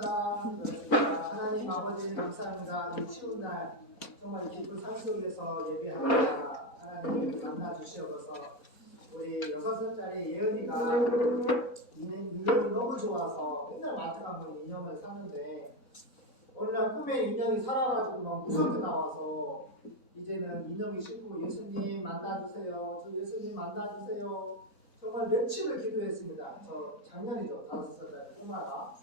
기도하겠습니다. 하나님 아버지 감사합니다. 이 추운 날 정말 기쁜 산 속에서 예배합니다. 하나님 만나 주시옵소서. 우리 6살짜리 예은이가 인형이 너무 좋아서 맨날 마트 가면 인형을 사는데 어느 날 꿈에 인형이 살아가지고 너무 무섭게 나와서 이제는 인형이 싫고 예수님 만나주세요. 저 예수님 만나주세요. 정말 며칠을 기도했습니다. 저 작년이죠. 5살짜리 꼬마가.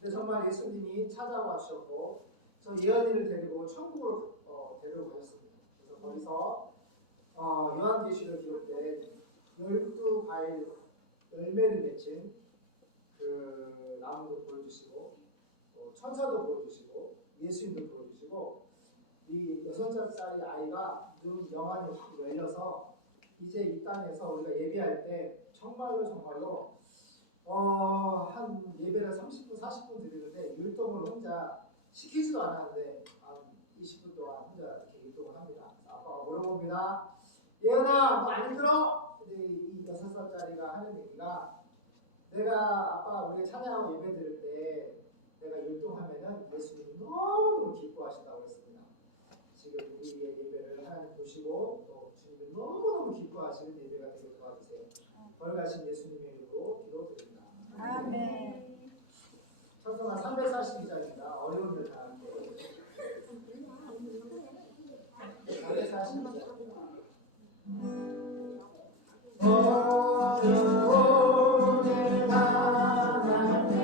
근데 정말 예수님이 찾아와 주셨고 저 예언이를 데리고 천국으로 데려오셨습니다. 그래서 거기서 요한계시록 기록된 12과일 열매를 맺힌 그 나무도 보여주시고 또 천사도 보여주시고 예수님도 보여주시고 이 6살짜리 아이가 눈 영안이 확 열려서 이제 이 땅에서 우리가 예배할 때 정말로 한 예배를 30분 40분 드리는데 율동을 혼자 시키지도 않았는데 한 20분 동안 혼자 이렇게 율동을 합니다. 아빠가 물어봅니다. 예은아 너 안 들어? 근데 이 6살짜리가 하는 얘기가 내가 아빠 우리 찬양하고 예배 드릴 때 내가 율동하면은 예수님이 너무너무 기뻐하신다고 했습니다. 지금 우리의 예배를 하나님 보시고 또 주님이 너무너무 기뻐하시는 예배가 되게 도와주세요. 걸어가신 예수님의 이름으로 기도드립니다. 아멘. 찬송가 342장입니다. 어려운 들 다 함께 342장 어려운 들 다 함께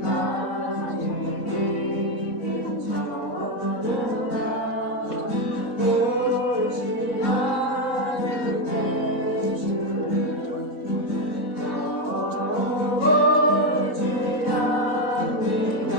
나의 믿음 전하라 옳지 않은 내 주를 옳지 않으나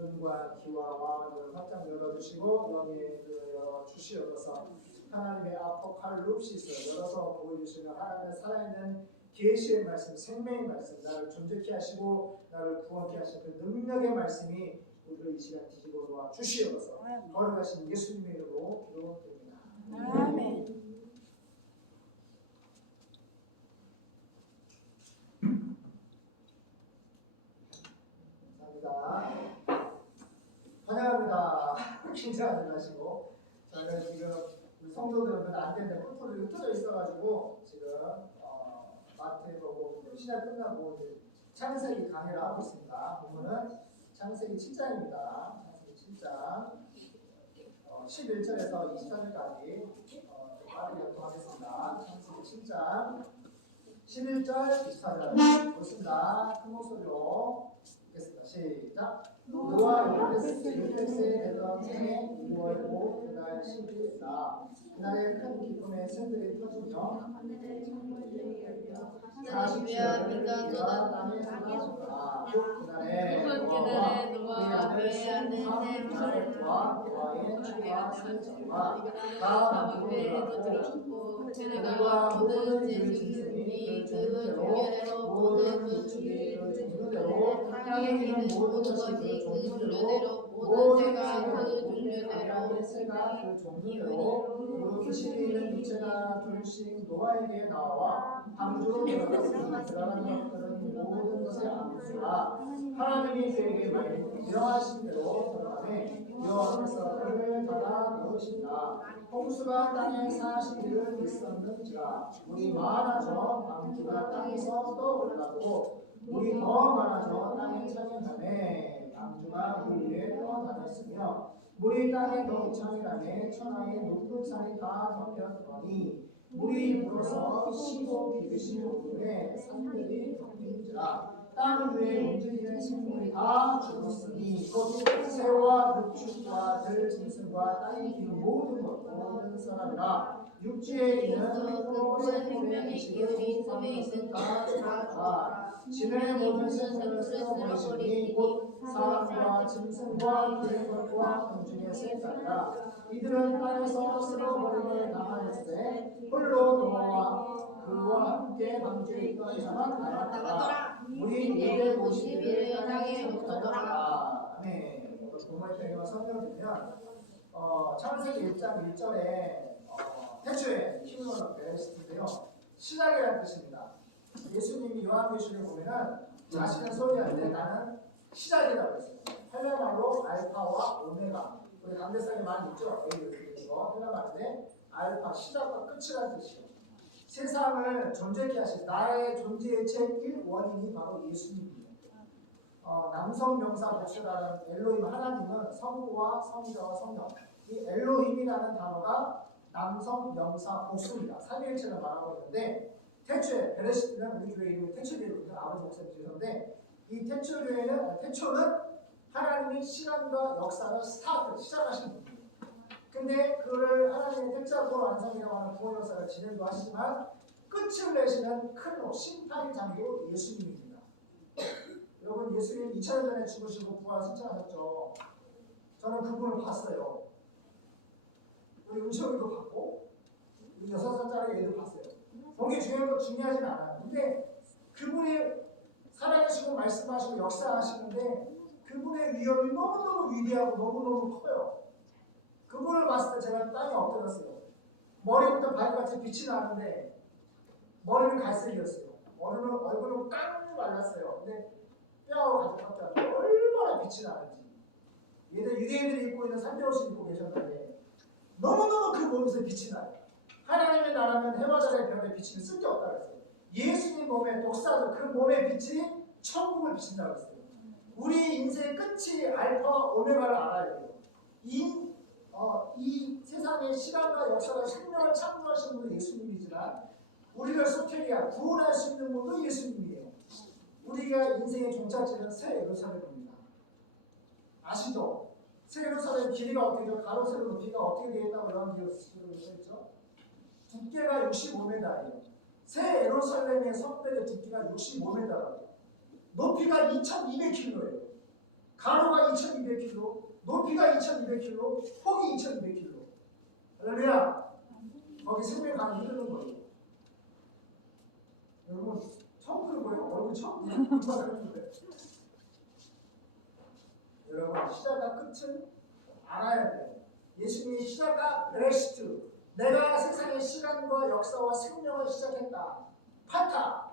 눈과 귀와 마음을 활짝 열어주시고 영의 눈을 열어주시옵소서. 하나님의 아포칼립시스 열어서 보여주시는 하나님의 살아있는 계시의 말씀, 생명의 말씀, 나를 존재케 하시고 나를 구원케 하시는 그 능력의 말씀이 우리를 이 시간 뒤집어 놓아 주시옵소서. 거룩하신 예수님의 이름으로 기도드립니다. 아멘. 환영합니다. 긴장하지 마시고 저는 지금 우리 성도들은 안 되는데 뿔뿔이 흩어져 있어가지고 지금 마태복음 시작 끝나고 이제 창세기 강의를 하고 있습니다. 본문은 창세기 7장입니다. 창세기 7장 11절에서 23절까지 빠르게 연동하겠습니다. 창세기 7장 11절 24절 보겠습니다. 큰 목소리로 읽겠습니다. 시작. 노아 유페스에 되던 해에 2월 5 그날 10일이다. 그날에 큰 기쁨의 샘들이 터지며 40주야 비가 땅에 쏟아졌다. 그날에 노아와 그의 아들 셈과 노아의妻스가 다 남편으로 들었고 그들과 모든 짐승이 그 종류대로 모든 물질이 그 종류대로 땅에 있는 모든 것이 그 종류대로 모든 새가 그 종류대로 새가 그 종류대로 무릎 깊이 있는 육체가 둘씩 노아에게 나와 방주로 들어갔으니 들어가는 것들은 모든 것의 암수라 하나님이 그에게 명하신 대로 들어가매 여호와께서 그를 닫아 넣으신다. 홍수가 땅에 40일을 있었는지라 물이 많아져 방주가 땅에서 떠올라도 물이 더 많아져 땅에 차면하매 방주가 물 위에 떠다녔으며 물이 땅에 더 차면하매 천하의 높은 산이 다 덮였더니 물이 불어서 시고 비듯이 오르매 산들이 덮인지라 땅 위에 움직이는 생물이 다 죽었으니 곧 새와 육축과 들짐승과 땅에 기는 모든 것 모든 사람이라 육지에 있는 또 생명의 기운이 숨에 있는 다 죽었다. 진의 모든 생물을 쓸어버리시니 곧 사람과 짐승과 기는 것과 공중의 새까지라 이들은 땅에서 쓸어버림을 당하였으되 홀로 노아와 그와 함께 방주에 있던 자만 남았더라. 우리 250일을 땅에 묻었더라. 아멘. 본문의 배경을 설명드리면 창세기 1장 1절에 태초에 키우는 베레시트인데요. 시작이라는 뜻입니다. 예수님이 요한계시록에 보면은 자신은 소리하는데 나는 시작이라고 했어요. 헬라말로 알파와 오메가. 우리 강대상에 많이 있죠. 이거 헬라말인데 알파 시작과 끝이라는 뜻이에요. 세상을 존재케 하신 나의 존재의 제1 원인이 바로 예수님입니다. 남성 명사 복수라는 엘로힘 하나님은 성부와 성자와 성령. 이 엘로힘이라는 단어가 남성 명사 복수입니다. 삼위일체를 말하고 있는데 태초에 베레시트는 우리 교회 이름이 태초교회거든요. 아버지 목사님 주셨는데 이 태초는 하나님이 시간과 역사를 시작하신 분이에요. 근데 그를 하나님의 택자고 완성이라고 하는 구원 역사를 진행도 하시지만 끝을 내시는 큰 심판의 장도 예수님입니다. 여러분 예수님 2000년 전에 죽으시고 부활 승천하셨죠. 저는 그분을 봤어요. 우리 은총이도 봤고 우리 6살짜리 애도 봤어요. 거기 중요하진 않아요. 근데 그분이 살아계시고 말씀하시고 역사하시는데 그분의 위엄이 너무너무 위대하고 너무너무 커요. 그분을 봤을 때 제가 땅에 엎드렸어요. 머리부터 발끝까지 빛이 나는데 머리는 갈색이었어요. 얼굴은 깡 말랐어요. 근데 뼈하고 가죽밖에 안 얼마나 빛이 나는지. 얘들 유대인들이 입고 있는 산대옷을 입고 계셨는데 너무너무 그 몸에서 빛이 나요. 하나님의 나라는 해와 달의 별의 빛이 쓸데없다고 했어요. 예수님 몸의 독사적 그 몸의 빛이 천국을 비친다고 했어요. 우리 인생의 끝이 알파와 오메가를 알아야 돼요. 이 세상의 시간과 역사와 생명을 창조하신 분은 예수님이지만 우리를 소태리아 구원할 수 있는 분도 예수님이에요. 우리가 인생의 종착지는 새 예루살렘입니다. 아시죠? 새 예루살렘 길이가 어떻게 되고 가로 세로 높이가 어떻게 되어 있다고 요한계시록에 써있죠? 두께가 65m예요. 새 예루살렘의 성벽의 두께가 65m라고. 높이가 2200km예요. 가로가 2200km, 높이가 2200km, 폭이 2200km. 할렐루야. 거기 생명강이 흐르는 거예요. 여러분 처음 보는 거예요? 얼굴 처음 보는 거예요? 여러분 시작과 끝은 알아야 돼요. 예수님이 시작과 레시트, 내가 세상의 시간과 역사와 생명을 시작했다. 파타,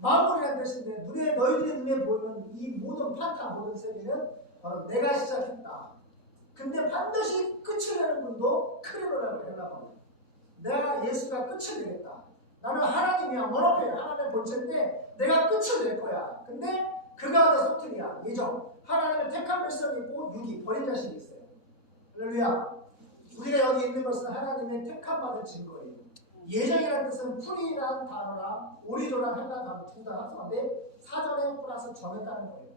마무리라는 뜻인데 너희들의 눈에 보이는 이 모든 파타, 모든 세계는 바로 내가 시작했다. 근데 반드시 끝을 내는 분도 크리로라고 해요. 내가 예수가 끝을 내겠다. 나는 하나님이야. 모노페 하나님의 본체인데 내가 끝을 낼 거야. 근데 그 가운데 서툴이야. 예정. 하나님의 택한 백성이 있고 유기, 버린 자식이 있어요. 할렐루야. 우리가 여기 있는 것은 하나님의 택한 받을 증거예요. 예정이라는 뜻은 풀이라는 단어랑 오리조랑 한다는 단어 둘 다 합성한데 사전에 플러스 정했다는 거예요.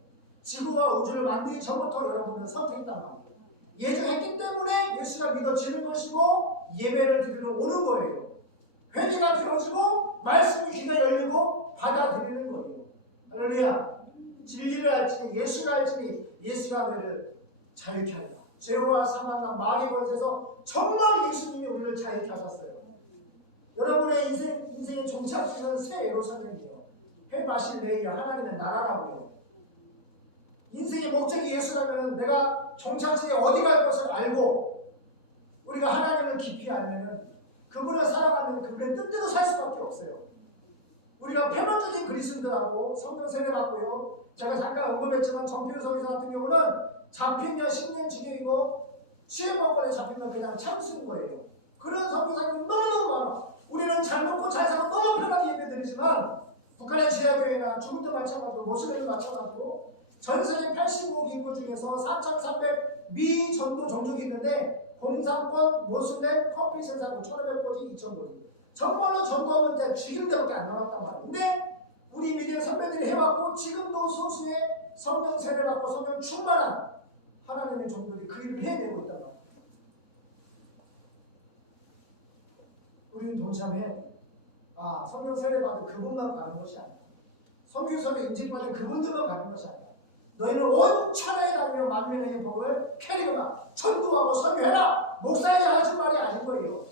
지구와 우주를 만들기 전부터 여러분은 선택했단 말이에요. 예정했기 때문에 예수가 믿어지는 것이고 예배를 드리러 오는 거예요. 회개가 들어지고 말씀의 귀가 열리고 받아들이는 거예요. 할렐루야. 진리를 알지니 예수를 알지니 예수가 너를 자유케 하리라. 죄와 사망과 마귀의 권세에서 정말 예수님이 우리를 자유케 하셨어요. 여러분의 인생의 종착지는 새 예루살렘이에요. 헬바실레이야 하나님의 나라라고요. 인생의 목적이 예수라면 내가 종착지에 어디 갈 것을 알고 우리가 하나님을 깊이 알면 그분을 사랑하면 그분의 뜻대로 살 수밖에 없어요. 우리가 폐번적인 그리스도라고 성경 세례받고요. 제가 잠깐 언급했지만 정필 선교사 같은 경우는 잡히면 10년 징역이고 시행법원에 잡히면 그냥 참수인 거예요. 그런 선교사님이 너무너무 많아. 우리는 잘 먹고 잘 살고 너무 편하게 예배드리지만 북한의 지하교회나 중국도 마찬가지고 모슬렘도 마찬가지고 전 세계 85개 인구 중에서 4,300 미전도 종족이 있는데 공산권, 모슬렘, 커피 생산국 1,500곳이 2,000곳이 정말로 전도하면 때 죽일 때밖에 안 남았단 말이에요. 근데 우리 믿음의 선배들이 해왔고 지금도 소수의 성령 세례받고 성령 충만한 하나님의 종들이 그 일을 해내고 있단 말이에요. 우리는 동참해. 성령 세례받은 그분만 가는 것이 아니야. 선교사로 인증받은 그분들만 가는 것이 아니야. 너희는 온 천하에 다니며 만민의 복을 캐리거나 전도하고 선교해라. 목사에게 하신 말이 아닌 거예요.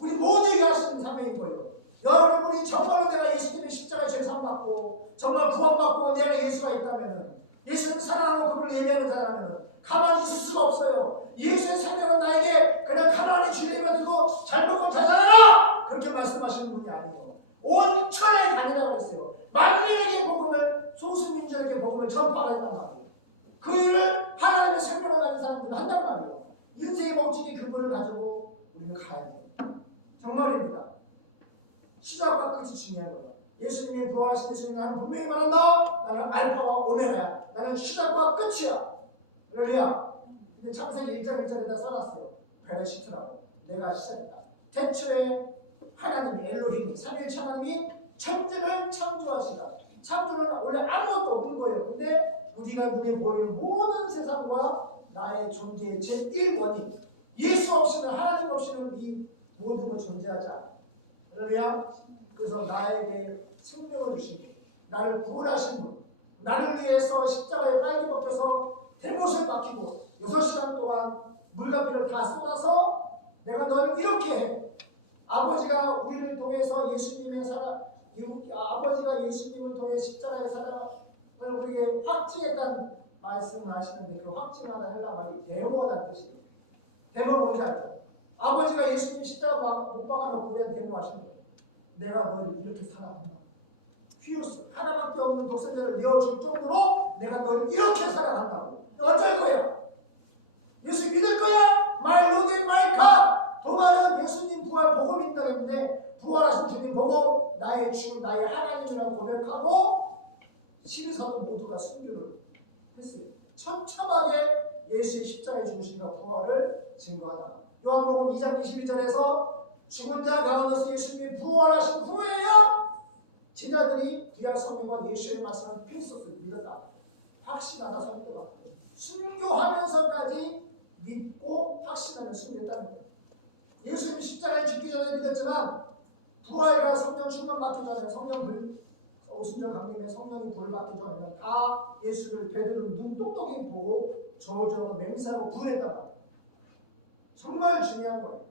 우리 모두에게 하시는 사명인 거예요. 여러분이 정말로 내가 예수님의 십자가에 죄상받고 정말 구원받고 내가 예수가 있다면 예수를 사랑하고 그분을 예배하는 자라면 가만히 있을 수가 없어요. 예수의 생명은 나에게 그냥 가만히 주님을 들고 잘 먹고 잘 살아라! 그렇게 말씀하시는 분이 아니에요. 온 천하에 다니라고 했어요. 만민에게 복음을, 소수민족에게 복음을 전파하라 했단 말이에요. 그 일을 하나님의 생명을 가진 사람들은 한단 말이에요. 인생의 목적이 그분을 가지고 우리는 가야 돼요. 정말입니다. 시작과 끝이 중요한 거예요. 예수님이 부활하신 예수님이 나는 분명히 말한다. 나는 알파와 오메가야. 나는 시작과 끝이야. 할렐루야. 근데 창세기 1장 1절에다 써놨어요. 베레시트라고. 내가 시작이다. 태초에 하나님이 엘로힘이 삼위일체 하나님이 천지를 창조하시다. 창조는 원래 아무것도 없는 거예요. 근데 우리가 눈에 보이는 모든 세상과 나의 존재의 제1원인 예수 없이는 하나님 없이는 이 모든 걸 존재하지 않아. 할렐루야. 그래서 나에게 생명을 주신 나를 구원하신 분, 나를 위해서 십자가에 빨개 벗겨서 대못을 박히고 6시간 동안 물과 피를 다 쏟아서 내가 너를 이렇게 해. 아버지가 우리를 통해서 예수님의 아버지가 예수님을 통해 십자가의 사랑을 우리에게 확증했다는 말씀을 하시는데 그 확증하는 헬라 말이 데모라는 뜻이에요. 데모 뭔지 알죠? 아버지가 예수님 십자가 못 박아놓고 그냥 데모하신 거예요. 내가 너를 이렇게 사랑한다. 휘우스 하나밖에 없는 독생자를 내어줄 정도로 내가 너를 이렇게 사랑한다고. 어쩔 거야? 예수 믿을 거야? 마이 로드 마이 갓. 동화는 예수님 부활 복음 있다 했는데 부활하신 주님 보고 나의 주 나의 하나님이라고 고백하고 시리사도 모두가 순교를 했어요. 처참하게 예수의 십자가의 중심과 부활을 증거하다. 요한복음 2장 22절에서 죽은 자 가운데서 예수님이 부활하신 후에요. 제자들이 구약 성경과 예수의 말씀을 필수로 믿었다. 확신하다 선택받고 순교하면서까지 믿고 확신하며 순교했다는 거예요. 예수님이 십자가에 죽기 전에 믿었지만 부활과 성령 충만 받기 전에 성령 오순절 강림에 성령이 불을 받기 전에는 다 예수를 베드로 눈 똑똑히 보고 저주하고 맹세하고 구했단 말이에요. 정말 중요한 거예요.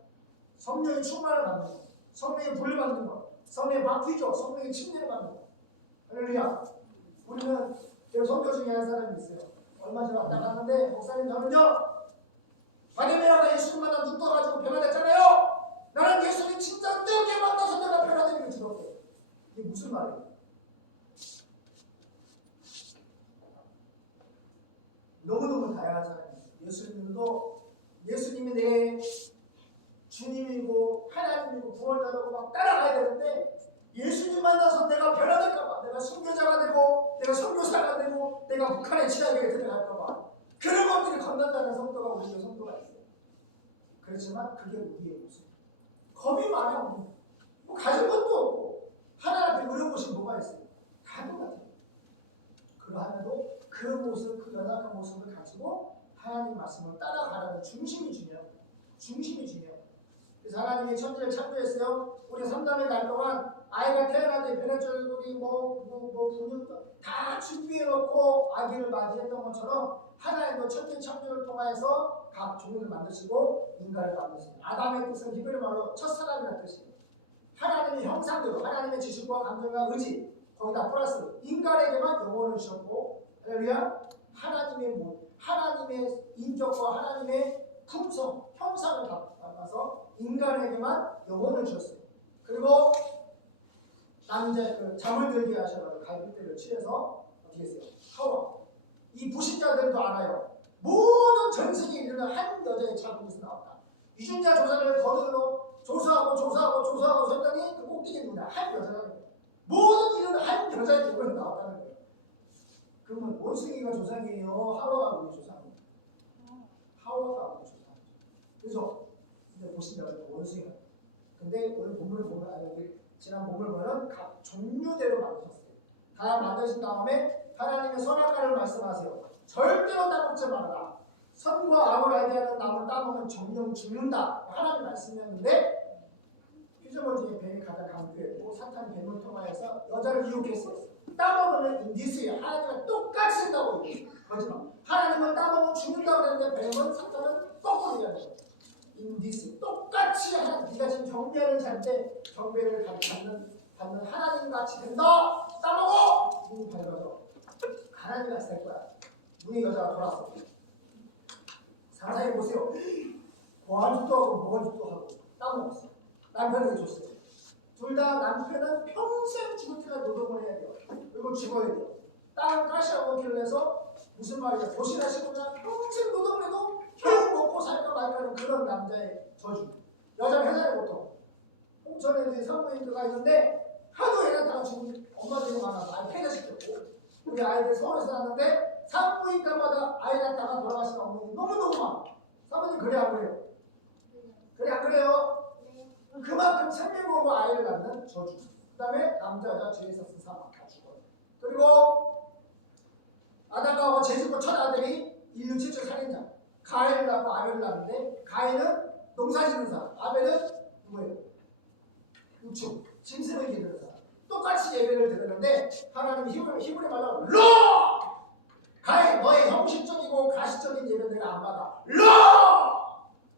성령의 충만을 받는 거, 성령의 불을 받는 거, 성령의 바퀴죠. 성령의 침례를 받는 거. 할렐루야. 우리는 제가 선교 중에 한 사람이 있어요. 얼마 전에 왔다 갔는데 목사님 저는요 바디메라가 예수님 만나 눈 떠가지고 변화됐잖아요. 나는 예수님 진짜 뜨겁게 만나서 내가 변화되는 게 들었대요. 이게 무슨 말이에요? 너무너무 다양한 사람이 있어요. 예수님도 예수님이 내 주님이고 하나님이고 구원자라고 막 따라가야 되는데 예수님 만나서 내가 변화될까봐, 내가 순교자가 되고 내가 선교사가 되고 내가 북한의 지하교에 들어갈까봐 그런 것들이 건넌다는 성도가 우리의 성도가 있어요. 그렇지만 그게 우리의 모습. 겁이 많아요. 뭐 가진 것도 없고 하나님께 물어보신 뭐가 있어요? 다 똑같아요. 그러하면도 그 모습, 그 연약한 모습을 가지고 하나님 말씀을 따라가라는 중심이 중요해요. 중심이 중요해요. 그래서 하나님이 천지를 창조했어요. 우리 3단의 날 동안 아이가 태어나도 변해줄고리 분유 다 준비해놓고 아기를 맞이했던 것처럼 하나님도 천지 창조를 통해서 각 종을 만드시고 인간을 만드십니다. 아담의 뜻은 히브리 말로 첫사람이라는 뜻이에요. 하나님의 형상대로 하나님의 지식과 감정과 의지 거기다 플러스 인간에게만 영혼을 주셨고 할렐루야 하나님의 인격과 하나님의 품성, 형상을 담아서 인간에게만 영혼을 주셨어요. 그리고 남자 잠을 들게 하셔서 갈빗대를 취해서 어떻게 했어요? 하와. 이 부신자들도 알아요. 모든 전생에 이르는 한 여자의 자궁에서 나왔다. 유전자 조사를 거들러 조사하고 했더니 그 꼭대기에 누구냐? 한 여자라는 거예요. 모든 일은 한 여자의 입으로 나왔다는 거예요. 그러면 원숭이가 조상이에요? 하와가 우리 조상이에요? 하와가 우리 조상이에요. 그죠? 근데 보시면 원숭이가. 근데 오늘 본문을 보면 아니 지난 본문을 보면 각 종류대로 만드셨어요. 다 만드신 다음에 하나님의 선악과를 말씀하세요. 절대로 따먹지 말아라. 선과 악을 알게 하는 나무를 따먹으면 정령 죽는다. 하나님 말씀이었는데 피조물 중에 뱀이 가장 강조했고 사탄이 뱀을 통하여서 여자를 유혹했어요. 따먹으면 인디스예요. 하나님과 똑같이 한다고 얘기해요. 거짓말. 하나님은 따먹으면 죽는다고 그랬는데 뱀은 사탄은 거꾸로 얘기하는 거예요. 인디스 똑같이 하나님 네가 지금 경배하는 자인데 경배를 받는 하나님 같이 된다. 따먹어. 문이 밝아져. 하나님 같이 될 거야. 문이 여자가 돌았어. 상상해 보세요. 고아죽도 하고 모가죽도 하고 따먹었어. 남편에게 줬어요. 둘 다 남편은 평생 죽을 때까지 노동을 해야 돼요. 그리고 죽어야 돼요. 땅을 가시하고 길을 내서 무슨 말이야? 도시라시고 그냥 평생 노동을 해도 겨우 먹고 살까 말까 하는 그런 남자의 저주. 여자는 회사에 보통 홍천에 산부인과가 있는데 하도 애가 지금 엄마들이 많아서 아이 폐자시켰고 우리 아이들 서울에서 났는데 산부인과마다 아이 낳다가 돌아가시는 어머니 너무너무 많아. 사모님 그래 안 그래요? 그래 안 그래요? 그만큼 생명보고 아이를 낳는 저주. 그 다음에 남자 여자 죄에서 쓴 사람 다 죽어요. 그리고 아담과 하와 죄짓고 첫 아들이 인류 최초 살인자 가인을 낳고 아벨을 낳는데 가인은 농사짓는 사람, 아벨은 누구예요? 우충, 짐승을 기르는 사람. 똑같이 예배를 드리는데 하나님이 히브리 말로 로! 가인 너의 형식적이고 가시적인 예배는 내가 안 받아. 로!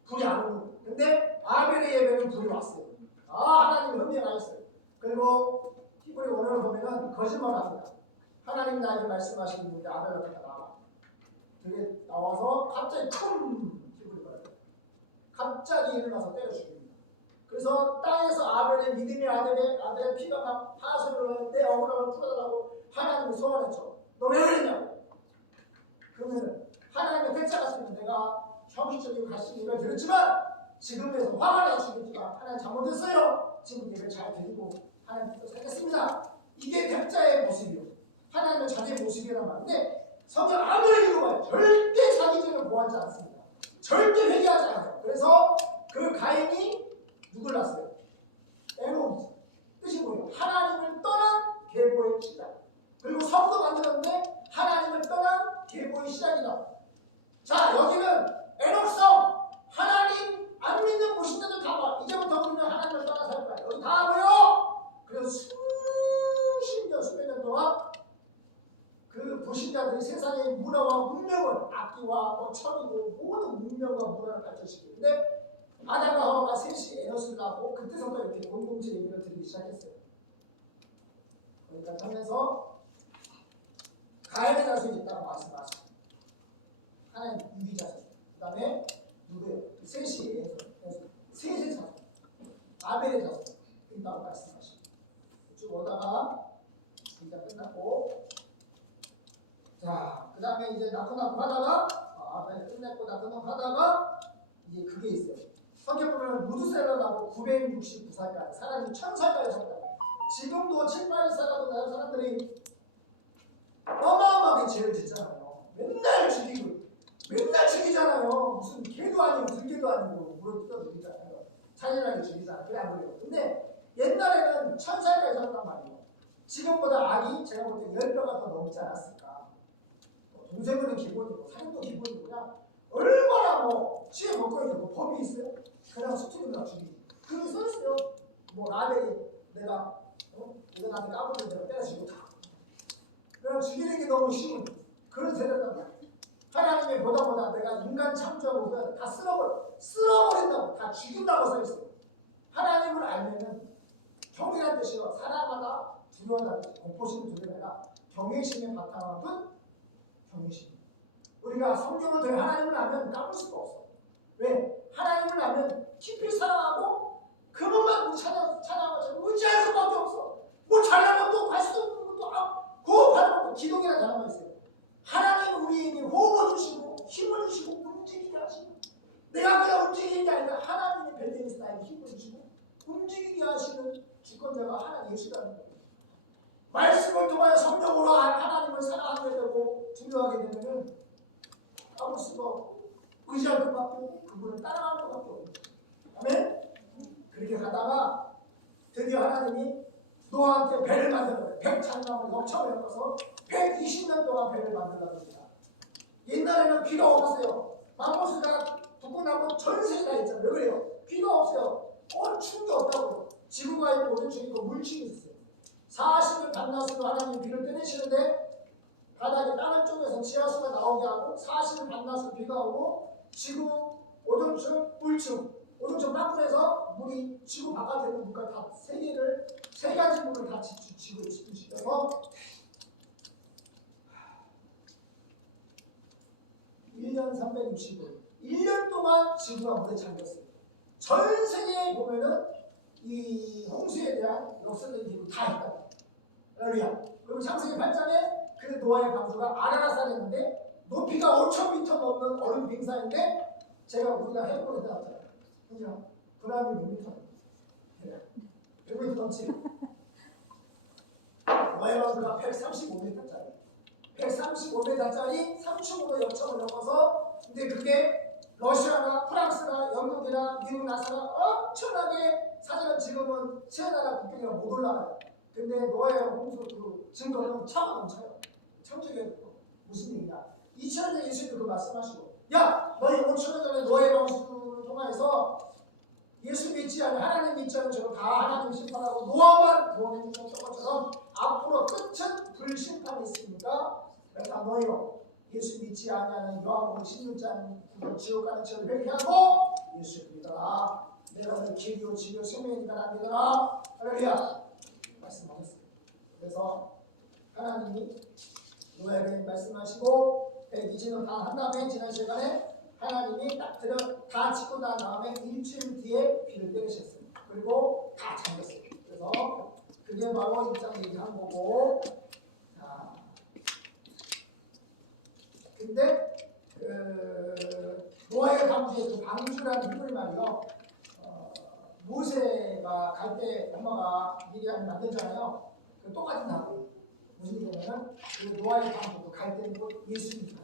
불이 안 오는. 근데 아벨의 예배는 불이 왔어요. 하나님이 흥미하셨어요. 그리고 히브리 원어를 보면은 거짓말합니다. 하나님 나에게 말씀하시는데 아벨 앞에다 나와. 그게 나와서 갑자기 큰 히브리 말이에요. 갑자기 일어나서 때려 죽입니다. 그래서 땅에서 아벨의 믿음의 아벨의 피가 막 파수를 내 억울함을 풀어달라고 하나님을 소원했죠. 너 왜 그랬냐고. 그러면 하나님의 대차 같으면 내가 형식적인 가식 예배를 드렸지만 지금에서 화가 나 죽이지만 하나님 잘못했어요. 지금 예배를 잘 드리고 하나님 뜻대로 살겠습니다. 이게 백자의 모습이요. 하나님의 자녀의 모습이란 말인데 성경 아무리 읽어봐요. 절대 자기 죄를 보호하지 않습니다. 절대 회개하지 않아요. 그래서 그 가인이 누굴 낳았어요? 에녹이죠. 뜻이 뭐예요? 하나님을 떠난 계보의 시작. 그리고 성도 만들었는데 하나님을 떠난 계보의 시작이다. 자 여기는 에녹성 하나님 안 믿는 무신자들 다 봐. 이제부터 우리는 하나님을 떠나 살 거야. 여기 다 보여. 그래서 수십 년 수백 년 땅하고 천이고 모든 문명과 문화를 발전시키고 근데 아담과 하와가 셋이 에너스를 낳고 그때서부터 이렇게 공동체 얘기를 드리기 시작했어요. 그러니까 하면서 가인의 자손이 있다고 말씀하시고 하나님 유기자손 그 다음에 누구예요? 셋이 셋의 자손 아벨의 자손 있다고 말씀하시고 쭉 오다가 이제 끝났고 자 그 다음에 이제 낳고 하다가 아벨 끝냈고 낳고 하다가 이제 그게 있어요. 성경 보면 무드셀러라고 969살까지 사람이 1000살까지 살다 지금도 7, 8살하고 나는 사람들이 어마어마하게 죄를 짓잖아요. 맨날 죽이잖아요. 무슨 개도 아니고 들개도 아니고 물을 뜯어 죽이잖아요. 잔인하게 죽이잖아요. 그래 안 그래요? 근데 옛날에는 1000살까지 살았단 말이에요. 지금보다 악이 제가 볼 때 10배가 더 넘지 않았을까. 동생은 기본이고 살인도 기본이고 그냥 얼마나 취해 먹고 있는 법이 있어요? 그냥 수치로 다 죽이지. 그게 써있어요. 라벨이 내가 이거 나한테 까불면 내가 때려주고 다. 그냥 죽이는 게 너무 쉬운 그런 세대단 말이야. 하나님의 보다 내가 인간 창조하고 다 쓸어버린다고 다 죽인다고 써있어요. 하나님을 알면은 경외란 뜻이요. 사랑하다, 두려워하다, 공포심 두려워하다, 경외심의 바탕은 경외심. 우리가 성경을 통해 하나님을 알면 까불 수가 없어. 왜? 하나님을 알면 깊이 사랑하고 그것만 우리 찬양하고 의지할 수밖에 없어. 잘난 것도 갈 수도 없는 것도 호흡하는 것도 기도기라는 단어가 있어요. 하나님은 우리에게 호흡을 주시고 힘을 주시고 움직이게 하시고 내가 그냥 움직이는 게 아니라 하나님의 벨리에서 나에게 힘을 주시고 움직이게 하시는 주권자가 하나님 예수라는 거예요. 말씀을 통하여 성령으로 하나님을 사랑하게 되고 두려워하게 되면은 까불 수가 없고 의지할 것밖에 없고 그분을 따라가는 것밖에 없고 아멘? 그렇게 가다가 드디어 하나님이 노아한테 배를 만들어요. 100장나무를 넉청을 엮어서 120년 동안 배를 만들라고 합니다. 옛날에는 비가 없었어요. 마모스가 북극나무 전세가 다 있잖아요. 왜 그래요? 비가 없어요. 춘 게 없다고요. 지구가 있고 오존층이 있고 물층이 있어요. 40일 밤낮으로 하나님 비를 때리시는데 바닥에 다른 쪽에서 지하수가 나오게 하고 40일 밤낮으로 비가 오고 지구 오존층 물층 오존층 땅굴에서 물이 지구 바깥에 있는 물까지 다 세 가지 물을 다 지구에 집중시켜서 1년 365일 1년 동안 지구가 물에 잠겼어요. 전 세계에 보면은 이 홍수에 대한 역사적인 기록이 다 있다. 할렐루야. 그리고 창세기 8장에 그 노아의 방주가 아라라산이었는데 높이가 5,000m 넘는 얼음 빙산인데 우리가 해보고 해놨잖아요. 그죠? 그다음에 몇 미터? 100m 넘지. 노아의 방주가 135m짜리. 135m짜리 3층으로 역청을 넘어서 근데 그게 러시아나 프랑스나 영국이나 미국 나사가 엄청나게 사실은 지금은 세 나라 국경이랑 못 올라가요. 근데 노아의 홍수 그 증거는 차가 넘쳐요. 창조의 무슨 얘기냐? 2000년 예수님이 그 말씀하시고 야 너희 5,000년 전에 노아의 방수를 통해서 예수 믿지 않는 하나님 믿지 않는 저는 다 하나님 심판하고 노아만 구원해 주셨던 것처럼 앞으로 끝은 불심판이 있으니까 다 너희로 예수 믿지 아니하는 요한복음 16장 지옥 가는 죄를 회개하고 예수 믿어라. 내가 너희 길이요 진리요 생명이니까 난 믿어라. 할렐루야. 말씀하셨어요. 그래서 하나님이 노아에게 말씀하시고 120년 다 한 다음에 지난 시간에 하나님이 다 짓고 난 다음에 일주일 뒤에 비를 때리셨어요. 그리고 다 잠겼어요. 그래서 그게 바로 1장 얘기한 거고 근데 노아의 방주에서 그 방주라는 히브리 말이요. 모세가 갈 때 엄마가 미리암을 만들잖아요. 똑같은 단어. 무슨 얘기냐면 그 노아의 방주도 갈 때는 예수님이다.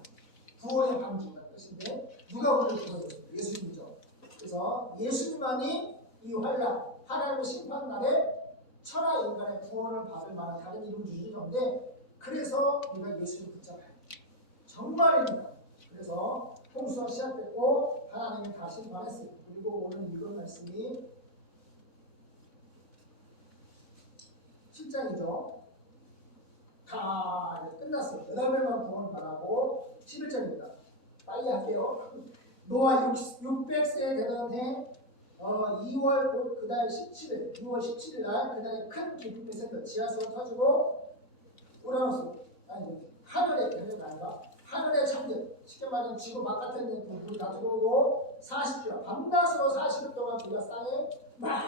구원의 방주라는 뜻인데 누가 우리를 구원했어요? 예수님이죠. 그래서 예수님만이 이 환란, 하나님의 심판 날에 천하 인간의 구원을 받을 만한 다른 이름 주신 건데 그래서 우리가 예수를 붙잡아요. 정말입니다. 그래서 홍수가 시작됐고 하나님이 다 심판했어요. 그리고 오늘 읽은 말씀이 10장이죠. 다 이제 끝났어요. 8명만 구원을 받았고 11장입니다. 빨리 할게요. 노아 600세 되던 해 2월 그달 17일, 6월 17일 날 그날에 큰 기쁨이 있었던 지하수가 터지고 우라노스 아니 하늘의 별이 아니라 하늘의 참들 쉽게 말하면 지구 바깥에 있는 불이 다 들어오고 40일 밤낮으로 40일 동안 비가 땅에 막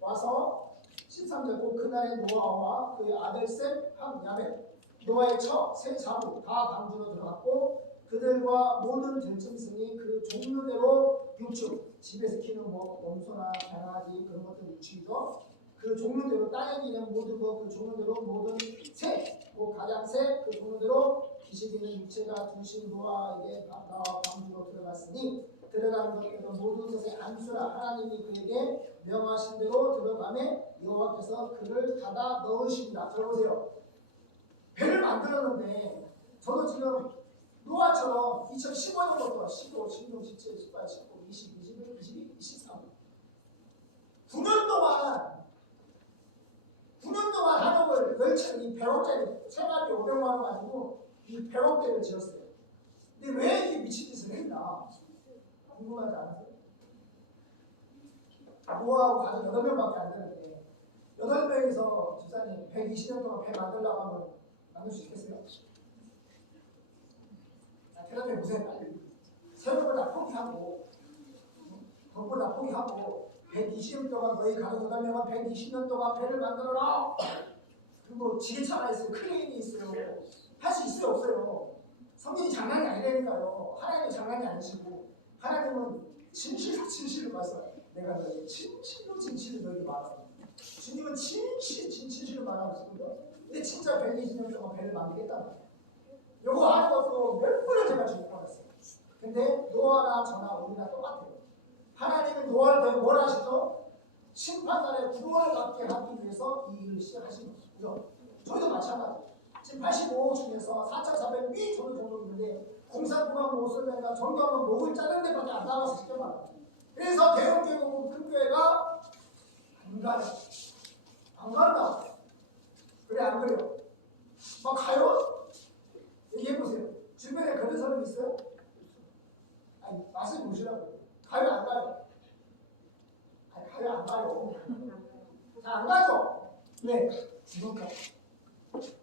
와서 13절 곧 그날의 노아와 그의 아들 셈, 함, 야벳 노아의 처, 세 자부 다 방주로 들어갔고 그들과 모든 들짐승이 그 종류대로 육축 집에서 키우는 뭐 염소나 강아지 그런 것들 육축이죠. 그 종류대로 땅에 기는 모든 것 그 종류대로 모든 새, 그 가장 새 그 종류대로 기시기는 육체가 두신 노아에게 방주로 들어갔으니 들어가는 것들은 모든 것의 안수라 하나님이 그에게 명하신 대로 들어가매 여호와께서 그를 닫아 넣으십니다. 들어보세요. 배를 만들었는데 저도 지금 노아처럼 2015년부터 15, 16, 17, 18, 19, 20, 21, 22, 23 9년 동안 한옥을 열차이 100억짜리 생활비 500만 원 가지고 이 100억대를 지었어요. 근데 왜 이렇게 미친 짓을 했나? 궁금하지 않으세요? 노아하고 가족 8명밖에 안 되는데 8명이서 집사님 120년 동안 배 만들려고 하면 만들 수 있겠어요? 대답해 보세요. 세월을 다 포기하고 덕을 다 포기하고 120년 동안 너희 가족 8명은 120년 동안 배를 만들어라. 그리고 지게차 하나 있어요. 크레인이 있어요. 할 수 있어요? 없어요? 성경이 장난이 아니라니까요. 하나님은 장난이 아니시고 하나님은 진실을 말씀해요. 내가 너에게 진실을 너에게 말하고 주님은 진실을 말하고 있거든요. 근데 진짜 120년 동안 배를 만들겠다는 거예요. 요거 하는 것도 몇 번을 제가 주목하겠어요. 근데 노아나 저나 우리나 똑같아요. 하나님은 노아를 뭘 하시죠? 심판날에 구원을 받게 하기 위해서 이 일을 시작하신 거죠. 저희도 마찬가지예요. 지금 85 중에서 4,400위 정도 있는데 공산국왕 모슬렘과 정경은 목을 자른 데밖에 안 나와서 쉽게 말해요. 그래서 대형교회고 큰 교회가 안 가요. 안 간다고. 그래 안 그래요? 막 가요? 얘기해보세요. 주변에 그런 사람 있어요? 아니 말씀 보시라고요. 가요 안 가요? 아니 가요 안 가요. 잘 안 가죠? 왜? 죽을까?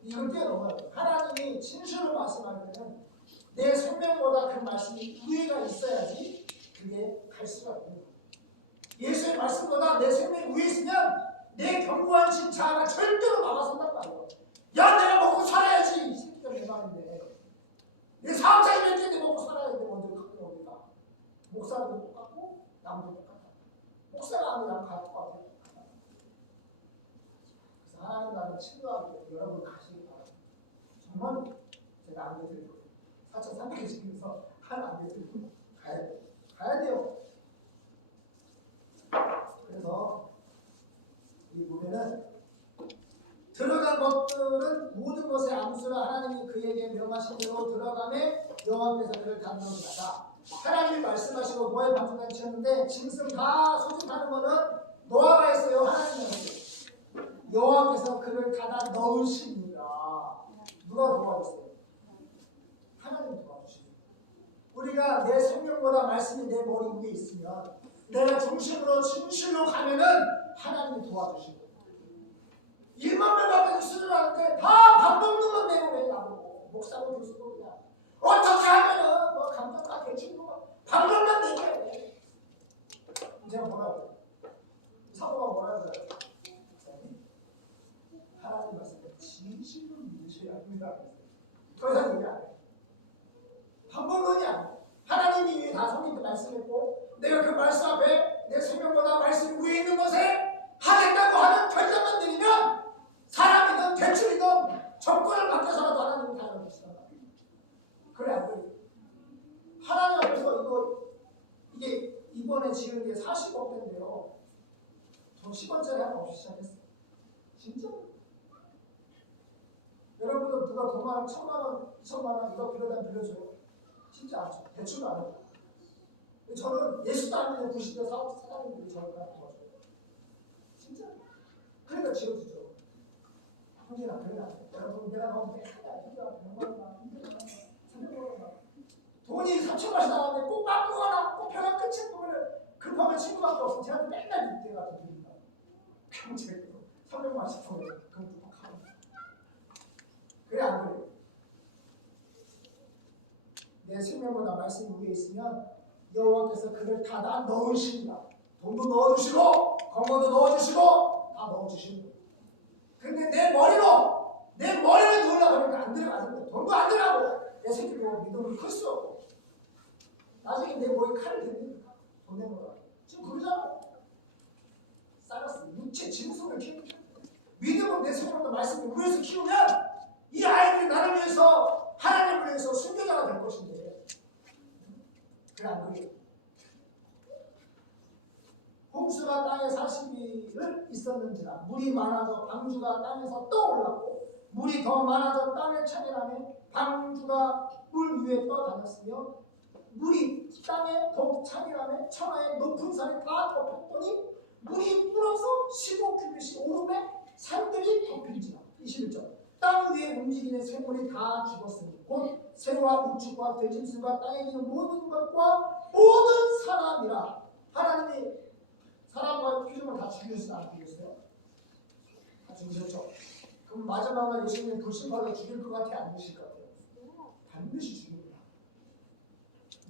이걸 뛰어넘어요. 하나님이 진실로 말씀할 때는 내 생명보다 그 말씀이 우위가 있어야지 그게 갈 수가 있는 거예요. 예수의 말씀보다 내 생명이 위에 있으면 내 견고한 진짜 하나 절대로 막아선단 말이에요. 야 내가 먹고 살아야지. 이 새끼가 내 말인데 내 사업자이 몇 개인데 먹고 살아야 돼. 먼저 갖고 오니까 목사도 똑같고 남도 똑같아. 목사가 아니라 갈 것 같아요. 그래서 하나님 나라를 친구하고 여러분 가시기 바랍니다. 정말 제가 안내 드릴 거예요. 4,300개 지키면서 하나 안내 드릴 거예요. 가야 돼요. 가야 돼요. 그래서 이 보면은 들어간 것들은 모든 것의 암수라 하나님이 그에게 명하신 대로 들어가매 여호와께서 그를 닫는다. 하나님이 말씀하시고 노아의 방주까지 지었는데 짐승 다 소집하는 거는 노아가 했어요? 하나님이 했어요? 여호와께서 그를 닫아 넣으십니다. 누가 도와주세요? 하나님이 도와주십니다. 우리가 내 생명보다 말씀이 내 머리 위에 있으면 내가 중심으로 진실로 가면은 하나님이 도와주시고 1만 명밖에 수를 하는데 다 밥 먹는 건 내고 왜 나보고 목사고 교수도 그냥 어떻게 하면은 뭐 감정과 대충도 방법만 내게 제가 뭐라고 사고가 뭐라고 해요? 하나님 말씀을 진실로 믿으셔야 합니다. 더 이상 얘기 안 해요. 방법론이 아니에요. 하나님이 이미 다 성경도 말씀했고 내가 그 말씀 앞에 내 생명보다 말씀 위에 있는 것에 하겠다고 하는 결정만 내리면 사람이든 대출이든 정권을 바뀌어서라도 하나님이 다 열어주시단 말이에요. 그래 안 그래요? 하나님 앞에서 이게 이번에 지은 게 40억 대인데요. 저 10원짜리 하나 없이 시작했어요. 진짜? 여러분은 누가 돈 많은 1,000만 원, 2,000만 원 이거 빌려줘요? 진짜 안 줘. 대출도 안 해요. 저는 예수도 안 믿는 90대 사장님들이 저를 도와줘요. 진짜? 그러니까 지어주죠. 형제나 그러면 안 돼. 여러분 내가 너무 내가 100만 원, 200만 원, 300만 원 돈이 3천원씩 나왔는데 꼭 갚고 가나 꼭 병원 끝에 보면은 급하면 친구밖에 없어. 쟤한테 맨날 이때 같은 일입니다. 평생 300만원씩 보내요. 그럼 또 하고. 그래 안 그래? 내 생명보다 말씀이 위에 있으면 여호와께서 그를 다 넣으십니다. 돈도 넣어주시고 건강도 넣어주시고 다 넣어주십니다. 근데 내 머리로 넣으려고 하니까 안 들어가는데 돈도 안 들어가고 내 새끼도 믿음을 클 수 없고 나중에 내 머리 칼을 댑니다. 돈 내놓으라. 지금 그러잖아. 쌓았어. 육체 짐승을 키우는 믿음은 내 생명보다 말씀을 위해서 키우면 이 아이들이 나를 위해서 하나님을 위해서 순교자가 될 것인데 그래 안 그래? 홍수가 땅에 40일을 있었는지라 물이 많아져 방주가 땅에서 떠올랐고 물이 더 많아져 땅에 차지하며 방주가 물 위에 떠다녔으며 물이 땅에 더욱 차지하며 천하의 높은 산이 다 덮였더니 물이 불어서 15규빗이 오름에 산들이 덮일지라. 21절 땅 위에 움직이는 생물이 다 죽었으니 곧 새와 우축과 들짐승과 땅에 있는 모든 것과 모든 사람이라. 하나님이 사람과 표정을 다 죽이셨어요? 안 죽이셨어요? 다 죽이셨죠? 그럼 마지막에 예수님이 불신받아 죽일 것 같아? 안 되실 것 같아요? 반드시 죽입니다.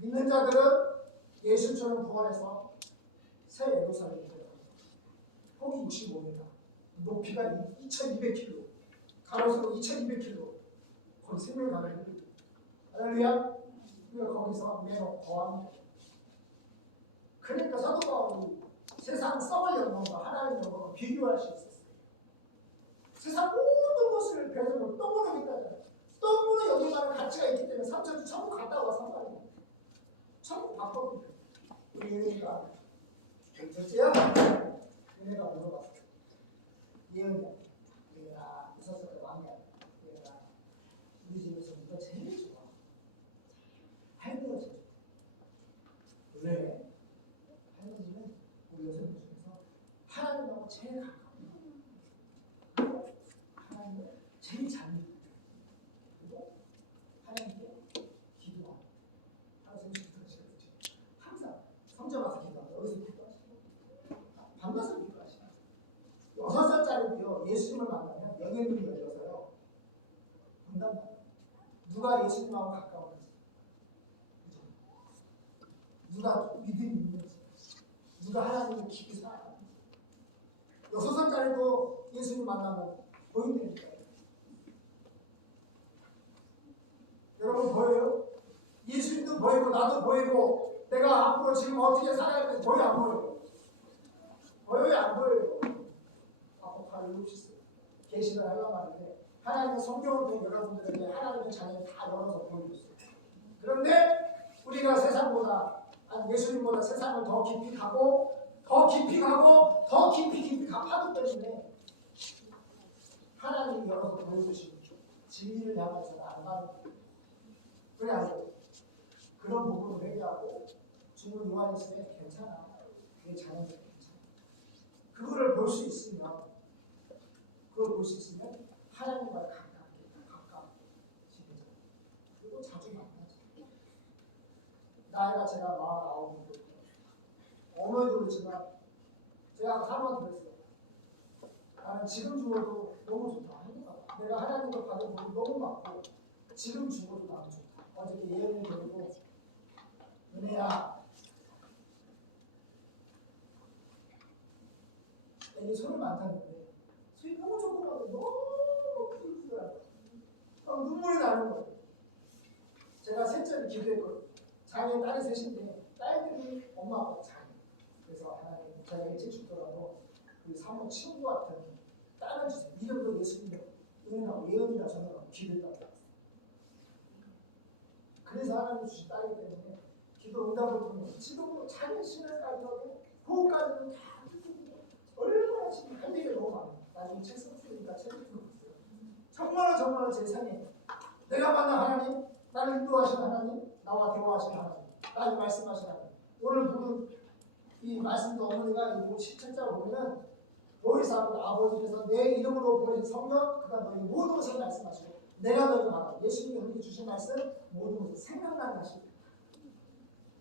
믿는 자들은 예수처럼 부활해서 새 예루살렘이 되어요. 폭이 65m, 높이가 2200km, 가로세로 2200km, 거의 생명을 가는 거예요. 할렐루야! 우리가 거기서 매너 거합니다. 그러니까 사도 바울이 세상 썩을 영광과 하나님의 영광을 비교할 수 있었어요. 세상 모든 것을 배우고 똥으로 믿다잖아요. 똥으로 여기만한 가치가 있기 때문에 삼천주 천국 갔다 와 상관이에요. 천국 바꿔도 돼요. 우리 예은이가 첫째야? 얘네가 물어봤어요. 예은이야 있었을 때 왕이야. 얘가 우리 집에서 누가 제일 좋아? 할머니가 제일 좋아. 왜? 할머니는 우리 여성 중에서 하나님하고 제일 가까워. 하나님을 제일 잘 믿고 그리고 하나님께 기도하고 하나님 기도하시거든요. 항상 성전 와서 기도하고 여기서 기도하시고 밤낮으로 기도하시고 6살짜리도요 예수님을 만나면 영의 눈이 열려서요 본단 말이에요. 누가 예수님하고 가까운지 그죠? 누가 믿음이 있는지 누가 하나님을 깊이 사랑하는지 6살짜리도 예수님 만나면 보인다니까요. 여러분 보여요? 예수님도 보이고 나도 보이고 내가 앞으로 지금 어떻게 살아야 되는지 보여 안 보여요? 보여요 안 보여요? 아포칼 6시 계시를 하려고 하는데 하나님의 성경을 통해 여러분들에게 하나님의 자녀를 다 열어서 보여주고 있어요. 그런데 우리가 세상보다 아니 예수님보다 세상을 더 깊이 가고 더 깊이 파기 때문에 하나님이 열어서 보여주시는 진리를 향해서 안 가는 거예요. 그래 안 돼요? 그런 부분을 회개하고 주는 요한일서에 괜찮아. 그게 자연스럽게 괜찮아. 그거를 볼 수 있으면 하나님과 가깝게 지내자. 그리고 자주 만나자. 나이가 제가 49이고 어머니도 그렇지만 제가 사람한테 그랬어요. 나는 지금 죽어도 너무 좋다. 내가 하나님과 받은 복이 너무 많고 지금 죽어도 나는 좋다. 어저께 예언을 드리고 은혜야 애기 손을 많다는데 손이 너무 조그맣고 너무 푸르푸르하고 눈물이 나는 거예요. 제가 셋째를 기도했거든요. 장애 딸이 셋인데 딸들이 엄마 아빠 장애. 그래서 하나님 제가 일찍 죽더라도 그 사모 친구 같은 딸을 주세요. 이름도 예수님이라고 은혜라고 예언이라 전하라고 기도했다고. 그래서 하나님 주신 딸이기 때문에 기도 응답을 통해 지금도 자기 신을까지도 그것까지는 다 얼마나 지금 할 얘기가 너무 많아요. 나중에 책 썼으니까 책을 좀 봤어요. 정말로 제 삶에 내가 만난 하나님, 나를 인도하신 하나님, 나와 대화하신 하나님, 나에게 말씀하신 하나님. 오늘 보는 이 말씀도 어머니가 이 17자를 보면은 보이사고 아버지께서 내 이름으로 보내신 성령 그가 너희 모든 것을 말씀하시고 내가 너희 하나 예수님이 우리에게 주신 말씀 모든 것을 생각나게 하십니다.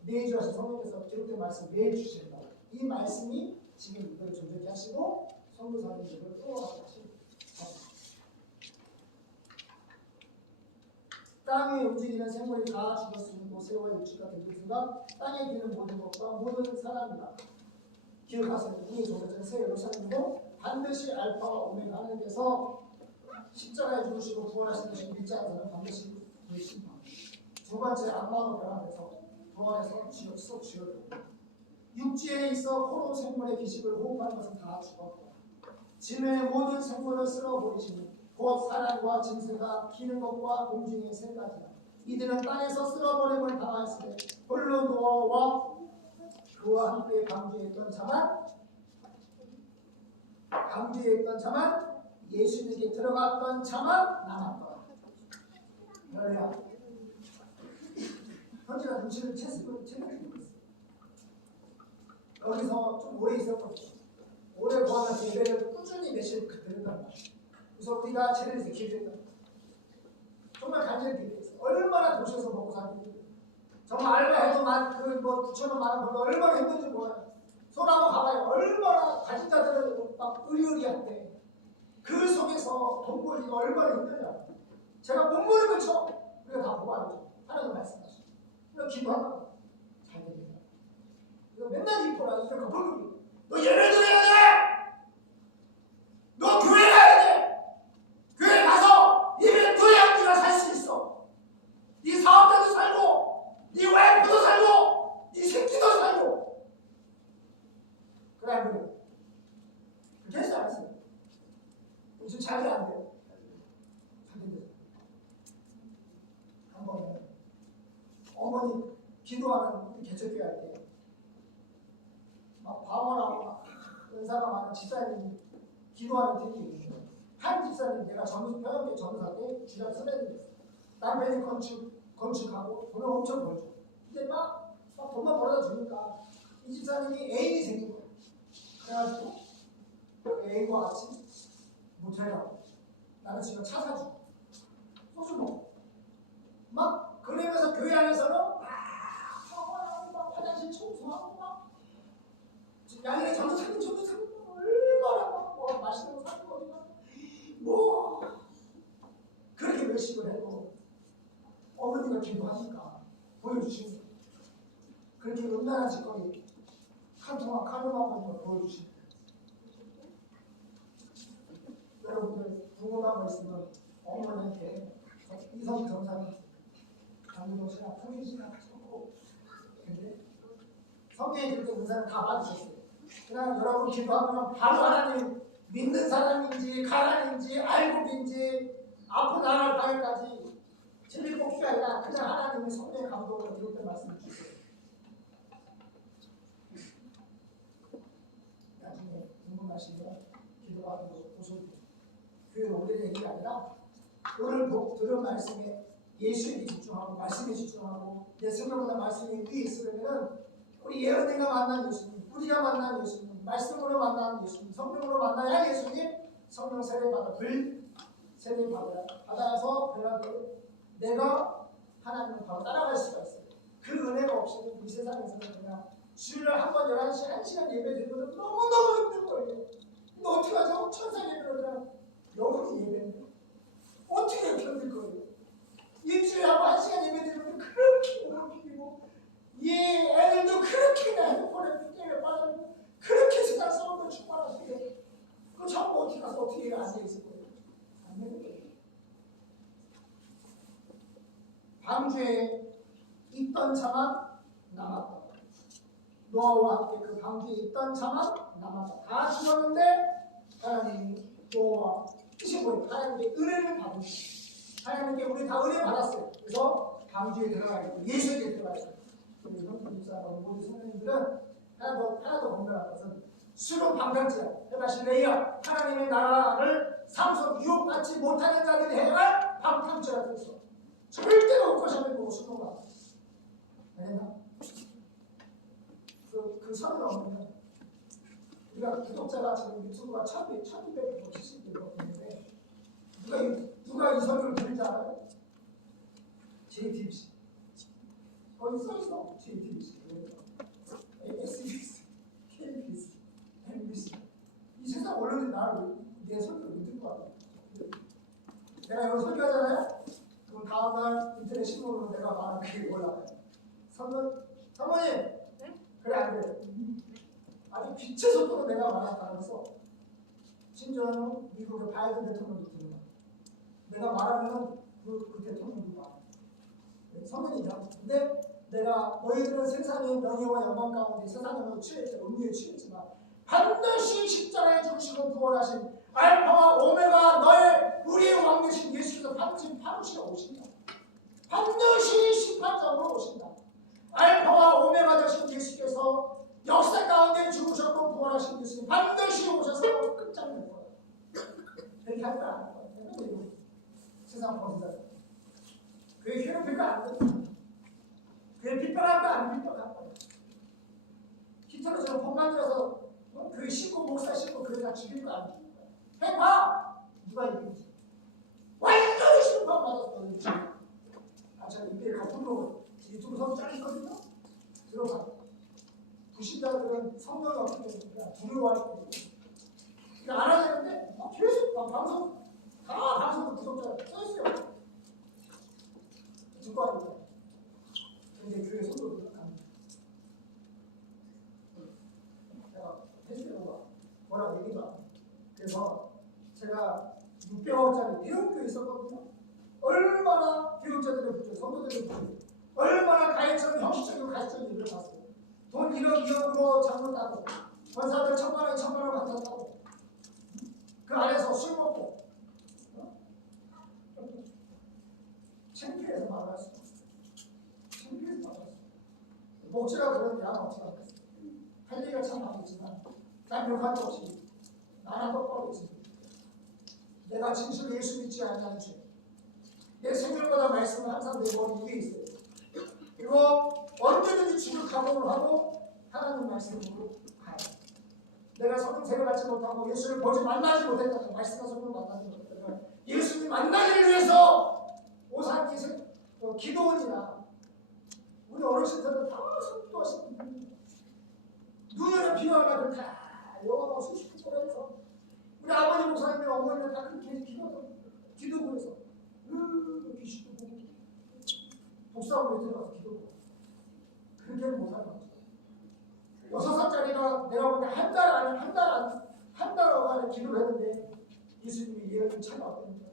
내주 하신 성령께서 기록된 말씀 내주신다. 이 말씀이 지금 이걸 존재케 하시고 선교사님 이걸 또 하시고 땅 위에 움직이는 생물이 다 죽었으므로 새와 육지가 된 것인가 땅에 기는 모든 것과 모든 사람이다. 기억하세요. 우리의 존재는 새 예루살렘이고 반드시 알파와 오메가 하나님께서 십자가에 죽으시고 부활하신 것을 믿지 않는 사람은 반드시 불신다. 두 번째 악마로 변화돼서 부활해서 썩 지어졌다. 육지에 있어 포로 생물의 기식을 호흡하는 것은 다 죽었고 지면의 모든 생물을 쓸어버리시니 곧 사람과 짐승과 기는 것과 공중의 새까지다. 이들은 땅에서 쓸어버림을 당하였으되 홀로 노아와 그와 함께 방주에 있던 자만 예수님께 들어갔던 자만 남았더라. 그래야 현재가 눈치를 채색을 챙겨주고 있어요. 여기서 좀 오래 있었거든요. 오래 보아서 예배를 꾸준히 며칠 드렸단 말이에요. 그래서 우리가 제대로 기도했다. 정말 간절히 기도했어요. 얼마나 도시에서 먹고 살기 정말 알바해도 뭐 9,000원 만원 벌고 얼마나 힘든지 몰라요. 손 한번 가봐요. 얼마나 가진 자들은 막 의리의리한데 그 속에서 돈 벌기가 얼마나 힘드냐. 제가 몸부림을 쳐. 우리가 다 보고 알죠. 하나님 말씀하시죠. 그래서 기도하다가 잘 됩니다. 그래서 맨날 이뻐라. 이렇게 벌금. 너 예배 드려야 돼. 너 교회 가야 돼. 교회 가서 예배 드려야 네가 살 수 있어. 네 사업자도 살고 네 와이프도 살고 네 새끼도 살고. 그래 안 그래? 그렇게 해서 안 했어요. 요즘 잘도 안 돼요. 잘 된대요. 한 번에 어머니 기도하는 우리 개척교회 할 때 막 방언하고 막 은사가 많은 집사님이 기도하는 팀이 있는데 한 집사님 내가 평양교회 전도사 때 주장 선배님이었어요. 남편이 건축하고 돈을 엄청 벌죠. 근데 막 돈만 벌어다 주니까 이 집사님이 애인이 생긴 거예요. 그래가지고 그 애인과 같이 모텔 가고 나는 지금 차 사주고 소주 먹고 막 그러면서 교회 안에서는 막 청소하고 막 화장실 청소하고 막 양일의 전도사님 얼마나 뭐 맛있는 거 사는 거니까 뭐 그렇게 열심히 해도 어머니가 기도하니까 보여주시는 거예요. 그렇게 음란한 짓거리 카르마 같은 걸 보여주시는 거예요. 여러분들 궁금한 거 있으면 어머니한테 이성 정상이 강민호씨나 풍인씨나 찾고 근데 성경에 그렇게 은사는 다 받으셨어요. 그냥 여러분 기도하면 바로 하나님 믿는 사람인지 가난인지 알고인지 앞으로 나갈 바에까지 제일 복수가 아니라 그냥 하나님의 성령의 감동으로 이렇게 말씀을 주세요. 나중에 궁금하시면 기도하는 거 보셔도 돼요. 교회 오래된 얘기가 아니라 오늘 들은 말씀에 예수에게 집중하고 말씀에 집중하고 내 성경보다 말씀이 위에 있으려면 우리 예언이가 만난 예수님, 우리가 만난 예수님, 말씀으로 만난 예수님, 성령으로 만나야 할 예수님, 성령 세례받아 세례받아서 변화되고 내가 하나님을 바로 따라갈 수가 있어요. 그 은혜가 없이는 이 세상에서는 그냥 주일날 한 번 11시 1시간 예배 드리면 너무너무 힘든 거예요. 근데 어떻게 하죠? 천상 예배로 그냥 영원히 예배인데 어떻게 이렇게 힘들 거예요? 일주일에 한 번 1시간 예배 드리면 그렇게 몸을 비비고 애들도 그렇게 핸드폰에 게임에 빠져있고 그렇게 세상 싸움을 충만하시게 그 전부 어떻게 가서 어떻게 앉아있을 거예요? 안 되는 거예요. 방주에 있던 자만 남았다. 노아와 함께 그 방주에 있던 자만 남았다. 다 죽었는데 하나님이 노아와 뜻이 뭐예요? 하나님께 은혜를 받은 거예요. 하나님께 우리 다 은혜 받았어요. 그래서 방주에 들어가야겠고 예수에게 들어가야겠어요. 우리 성도님사하고 모든 성도님들은 하나 더 분명한 것은 술은 방탕죄야. 다시 레이야 하나님의 나라를 상속 유혹받지 못하는 자들이 해야 방탕죄가 됐어. 절대로 웃고셔야 되고 술동가 알겠나? 그 선을 얻으면 우리가 구독자가 지금 유튜브가 1270개 있는데 누가 이 설교를 들은지 알아요? JTBC 거기 써있어 JTBC 오늘 설교하잖아요. 그럼 다음날 인터넷 신문으로 내가 말한 그게 올라가요. 사모님, 그래 안 그래? 아주 빛의 속도로 내가 말한다면서 심지어는 미국의 바이든 대통령도 들어요. 내가 말하면 그 대통령도 말해요. 성은이죠. 근데 내가 너희들은 세상의 명예와 영광 가운데 세상의 명예를 취했지만 음료에 취했지만 반드시 십자가에 죽으시고 부활하신 알파와 오메가 너의 우리의 왕 되신 예수께서 반드시 파루시가 오신다. 반드시 심판장으로 오신다. 알파와 오메가 되신 예수께서 역사 가운데 죽으셨고 부활하신 예수님 반드시 오셔서 끝장낼 거예요. 그렇게 할 거 안 할 거예요. 세상 범죄자 그게 괴롭힐 거 안 돼. 그게 빗발할 거 안 빗발할 거예요. 히틀러처럼 법 만들어서 그 신고 목사 신고 그래다 죽일 거 안 죽일 거야. 해봐. 누가 이기지? 완전히 심판 받아서 너는 죽여. 제가 이때 가끔으로 유튜브 선 짤있거든요. 들어봐. 불신자들은 성령이 어떻게 되니까 두려워할 때 이거 알아야 되는데 계속 방송 다 방송 구독자 써있어요. 듣고 하니까 근데 교회 성도들 안 내가 해주려고 뭐라고 얘기도 안 해. 그래서 제가 600억짜리 대형교회 있었거든요. 얼마나 교육자들의 부재, 성도들의 부재, 얼마나 가해적인 형식적이고 가해적인 일을 봤어요. 돈 1억 2억으로 장을 따고 권사들 1000만 원 1000만 원 받았다고 그 안에서 술 먹고 창피해서 말할 수 없어요. 창피해서 말할 수 없어요. 목지가 그런 양 어찌가 됐어요. 할 얘기가 참 많겠지만 난 욕할 거 없이 나는 똑바로 있습니다. 내가 진실로 예수 믿지 않냐는 죄. 내 생명보다 말씀은 항상 내 머리 위에 있어요. 그리고 언제든지 죽을 각오를 하고 하나님 말씀으로 가요. 내가 성경책을 받지 못하고 예수를 보지 만나지 못했다면 말씀과 성경을 만나지 못했다면 예수님 만나기를 위해서 오산기 기도원이나 우리 어르신들은 다 성도하시는 분입니다. 눈에 비와나 다 영화가 수십 초라해서 우리 아버지 목사님의 어머니는 다 그렇게 기도구에서 귀신도 보고 복사하고 들어가서 기도고 그렇게는 못하는 거죠. 6살짜리가 내가 보기에 한 달 어간에 기도를 했는데 예수님이 예언을 찾아왔다니까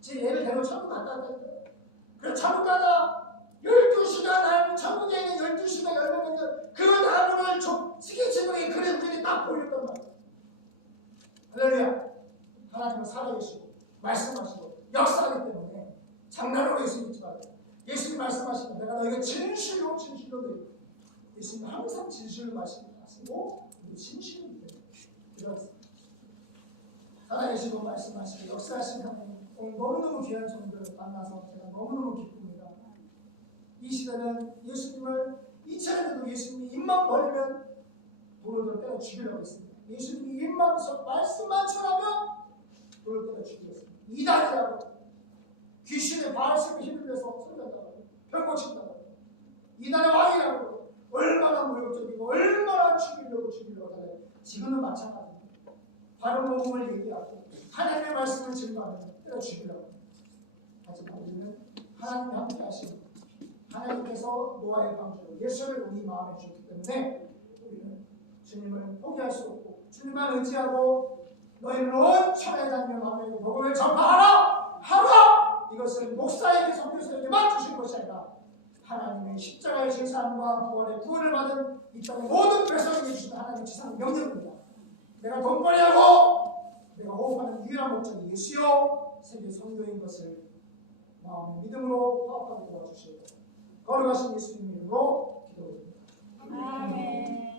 제 얘를 데리고 천국 갔다 왔다니까 그래서 천국 가다 12시간 천국에 있는 12시간 열명인데 그 나무를 지게치고에 그래 그게 딱 보였단 말이야. 할렐루야. 하나님은 살아계시고 말씀하시고 역사하기 때문에 장난으로 예수 믿지 말고 예수님 말씀하시면 내가 너희가 진실로 너희 예수님 항상 진실을 말씀하시고 진실을 믿어요. 그렇습니다. 살아계시고 말씀하시고 역사하신 하나님 오늘 너무너무 귀한 종들을 만나서 제가 너무너무 기쁩니다. 이 시대는 예수님을 이차례도 예수님이 입만 벌리면 돌을 때려 죽이려고 했습니다. 예수님이 입만 말씀만 전하면 돌을 때려 죽이겠습니다. 이단이라고 귀신의 바알셈에 힘을 내서 설명한다고 펼쳐친다고 이단의 왕이라고 얼마나 모욕적이고 얼마나 죽이려고 하잖아요. 지금은 마찬가지입니다. 바른 복음을 얘기하고 하나님의 말씀을 증거하면 때려 죽이려고 하지만 우리는 하나님이 함께 하시는 하나님께서 노아의 방주로 예수를 우리 마음에 주셨기 때문에 우리는 주님을 포기할 수 없고 주님만 의지하고 너희는 온 천하에 다니며 마음에 복음을 전파하라! 하라! 이것은 목사에게 선교사에게 맡주신 것이 아니라 하나님의 십자가의 제사함과 부활의 구원을 받은 이 땅의 모든 백성에게 주신 하나님의 지상 명령입니다. 내가 돈벌이하고 내가 호흡하는 유일한 목적이 예수요 세계 선교인 것을 마음의 믿음으로 파악하고 도와주시옵소서. 거룩하신 예수님 이름으로 기도드립니다. 아멘.